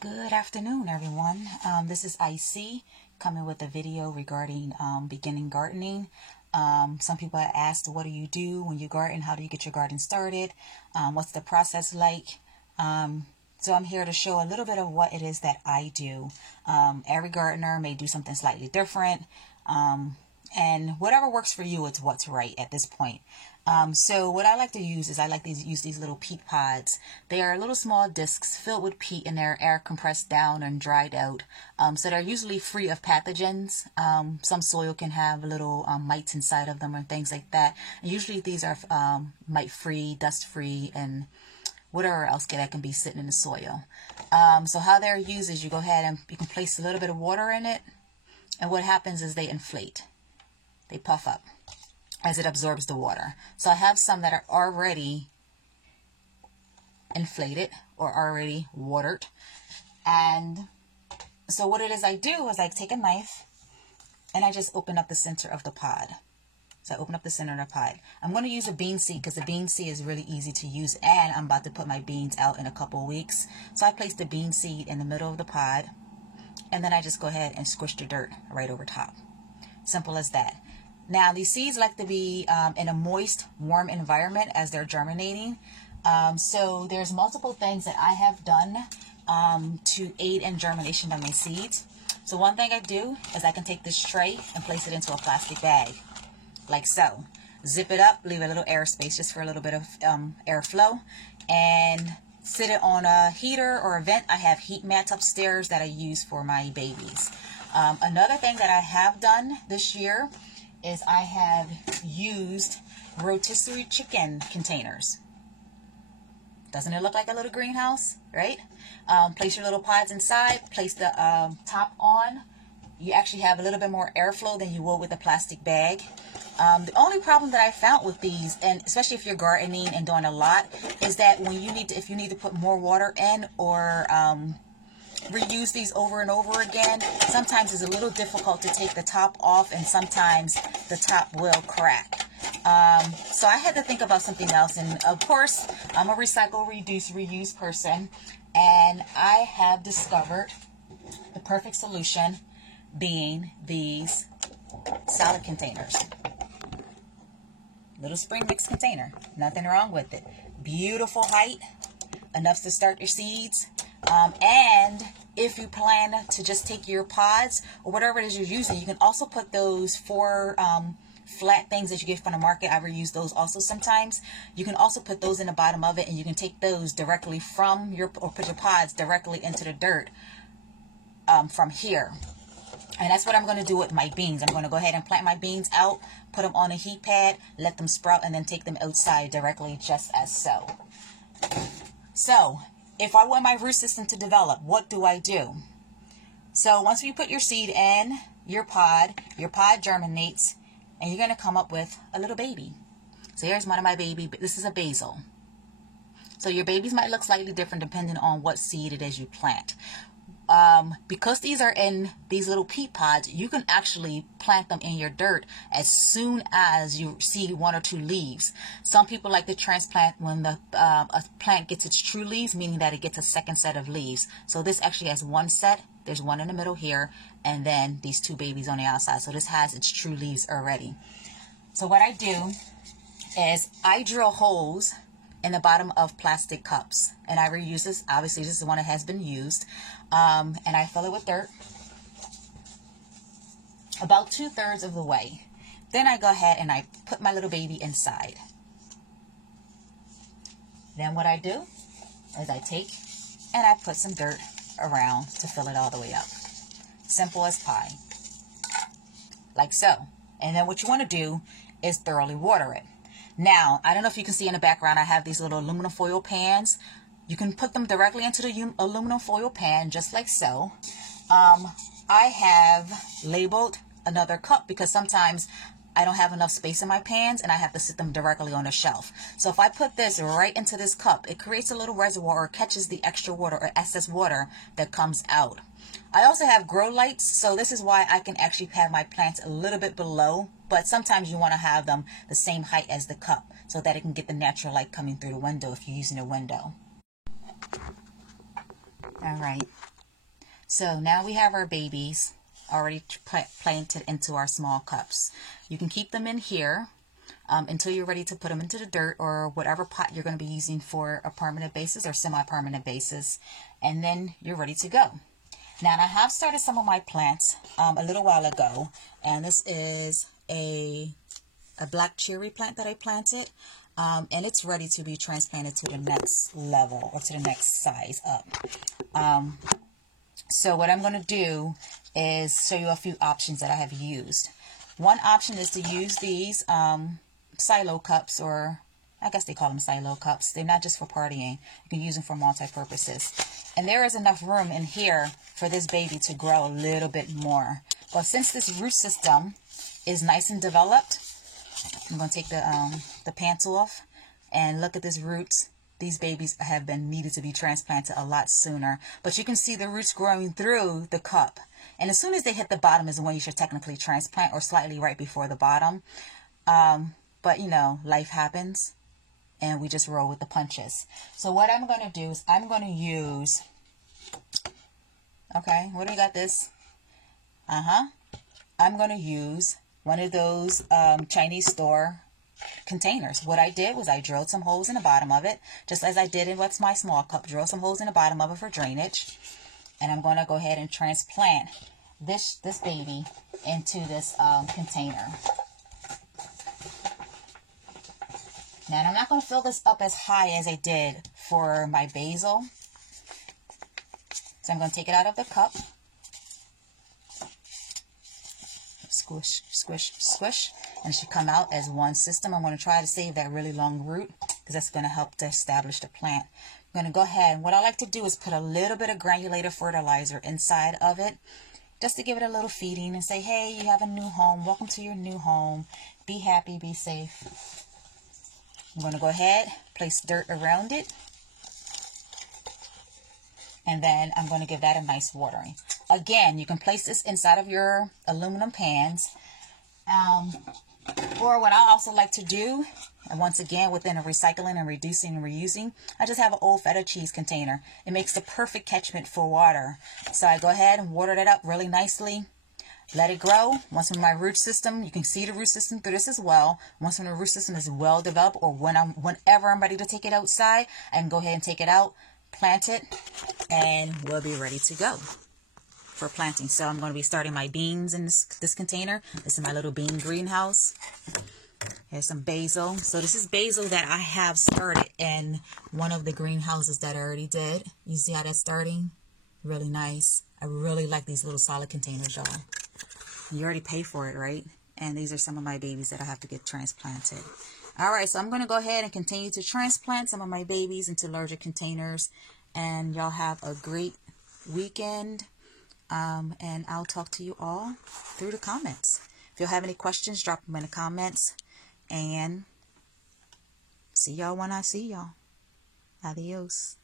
Good afternoon, everyone. This is IC coming with a video regarding beginning gardening. Some people have asked, what do you do when you garden? How do you get your garden started? What's the process like? So I'm here to show a little bit of what it is that I do. Every gardener may do something slightly different. And whatever works for you, it's what's right at this point. So what I like to use is use these little peat pods. They are little small discs filled with peat, and they're air compressed down and dried out. So they're usually free of pathogens. Some soil can have little mites inside of them or things like that. And usually these are mite-free, dust-free, and whatever else that can be sitting in the soil. So how they're used is you go ahead and you can place a little bit of water in it, and what happens is they inflate. They puff up as it absorbs the water. So I have some that are already inflated or already watered. And so what it is I do is I take a knife and I just open up the center of the pod. So I open up the center of the pod. I'm going to use a bean seed because the bean seed is really easy to use, and I'm about to put my beans out in a couple of weeks. So I place the bean seed in the middle of the pod, and then I just go ahead and squish the dirt right over top. Simple as that. Now, these seeds like to be in a moist, warm environment as they're germinating. So there's multiple things that I have done to aid in germination of my seeds. So one thing I do is I can take this tray and place it into a plastic bag, like so. Zip it up, leave a little air space just for a little bit of airflow, and sit it on a heater or a vent. I have heat mats upstairs that I use for my babies. Another thing that I have done this year is I have used rotisserie chicken containers. Doesn't it look like a little greenhouse, right? Place your little pods inside, place the top on. You actually have a little bit more airflow than you would with a plastic bag. The only problem that I found with these, and especially if you're gardening and doing a lot, is that when if you need to put more water in or reuse these over and over again, sometimes it's a little difficult to take the top off, and sometimes the top will crack. So I had to think about something else, and of course I'm a recycle, reduce, reuse person, and I have discovered the perfect solution being these salad containers. Little spring mix container, nothing wrong with it. Beautiful height, enough to start your seeds. And if you plan to just take your pods or whatever it is you're using, you can also put those four flat things that you get from the market. I reuse those also sometimes. You can also put those in the bottom of it, and you can take those directly from or put your pods directly into the dirt from here. And that's what I'm going to do with my beans. I'm going to go ahead and plant my beans out, put them on a heat pad, let them sprout, and then take them outside directly just as so. So if I want my root system to develop, what do I do? So once you put your seed in your pod germinates, and you're going to come up with a little baby. So here's one of my baby. This is a basil. So your babies might look slightly different depending on what seed it is you plant. Because these are in these little peat pods, you can actually plant them in your dirt as soon as you see one or two leaves. Some people like to transplant when the a plant gets its true leaves, meaning that it gets a second set of leaves. So this actually has one set. There's one in the middle here, and then these two babies on the outside. So this has its true leaves already. So what I do is I drill holes in the bottom of plastic cups, and I reuse this. Obviously this is one that has been used, and I fill it with dirt about 2/3 of the way. Then I go ahead and I put my little baby inside. Then what I do is I take and I put some dirt around to fill it all the way up. Simple as pie, like so. And then what you want to do is thoroughly water it. Now, I don't know if you can see in the background, I have these little aluminum foil pans. You can put them directly into the aluminum foil pan, just like so. I have labeled another cup because sometimes I don't have enough space in my pans and I have to sit them directly on the shelf. So if I put this right into this cup, it creates a little reservoir or catches the extra water or excess water that comes out. I also have grow lights, so this is why I can actually have my plants a little bit below, but sometimes you want to have them the same height as the cup so that it can get the natural light coming through the window if you're using a window. All right. So now we have our babies already planted into our small cups. You can keep them in here until you're ready to put them into the dirt or whatever pot you're going to be using for a permanent basis or semi-permanent basis. And then you're ready to go. Now, I have started some of my plants a little while ago. And this is a black cherry plant that I planted. And it's ready to be transplanted to the next level or to the next size up. So what I'm going to do is show you a few options that I have used. One option is to use these silo cups, or I guess they call them silo cups. They're not just for partying. You can use them for multi-purposes. And there is enough room in here for this baby to grow a little bit more. But since this root system is nice and developed, I'm going to take the pant off and look at this roots. These babies have been needed to be transplanted a lot sooner. But you can see the roots growing through the cup. And as soon as they hit the bottom is when you should technically transplant, or slightly right before the bottom. But, you know, life happens. And we just roll with the punches. So what I'm going to do is I'm going to use... Okay, what do we got this? I'm going to use one of those Chinese store containers. What I did was I drilled some holes in the bottom of it, just as I did in what's my small cup. Drill some holes in the bottom of it for drainage. And I'm going to go ahead and transplant this baby into this container. Now, I'm not going to fill this up as high as I did for my basil. So I'm going to take it out of the cup. Squish, squish, squish. And it should come out as one system. I'm going to try to save that really long root because that's going to help to establish the plant. I'm going to go ahead, and what I like to do is put a little bit of granulated fertilizer inside of it just to give it a little feeding and say, hey, you have a new home. Welcome to your new home. Be happy, be safe. I'm going to go ahead, place dirt around it. And then I'm going to give that a nice watering. Again, you can place this inside of your aluminum pans. Or what I also like to do, and once again, within a recycling and reducing and reusing, I just have an old feta cheese container. It makes the perfect catchment for water. So I go ahead and water that up really nicely. Let it grow. Once my root system, you can see the root system through this as well. Once when the root system is well developed, or whenever I'm ready to take it outside, I can go ahead and take it out, plant it, and we'll be ready to go for planting. So I'm going to be starting my beans in this container. This is my little bean greenhouse. Here's some basil. So this is basil that I have started in one of the greenhouses that I already did. You see how that's starting? Really nice. I really like these little solid containers, y'all. You already pay for it, right? And these are some of my babies that I have to get transplanted. All right, so I'm going to go ahead and continue to transplant some of my babies into larger containers. And y'all have a great weekend. And I'll talk to you all through the comments. If you'll have any questions, drop them in the comments. And see y'all when I see y'all. Adios.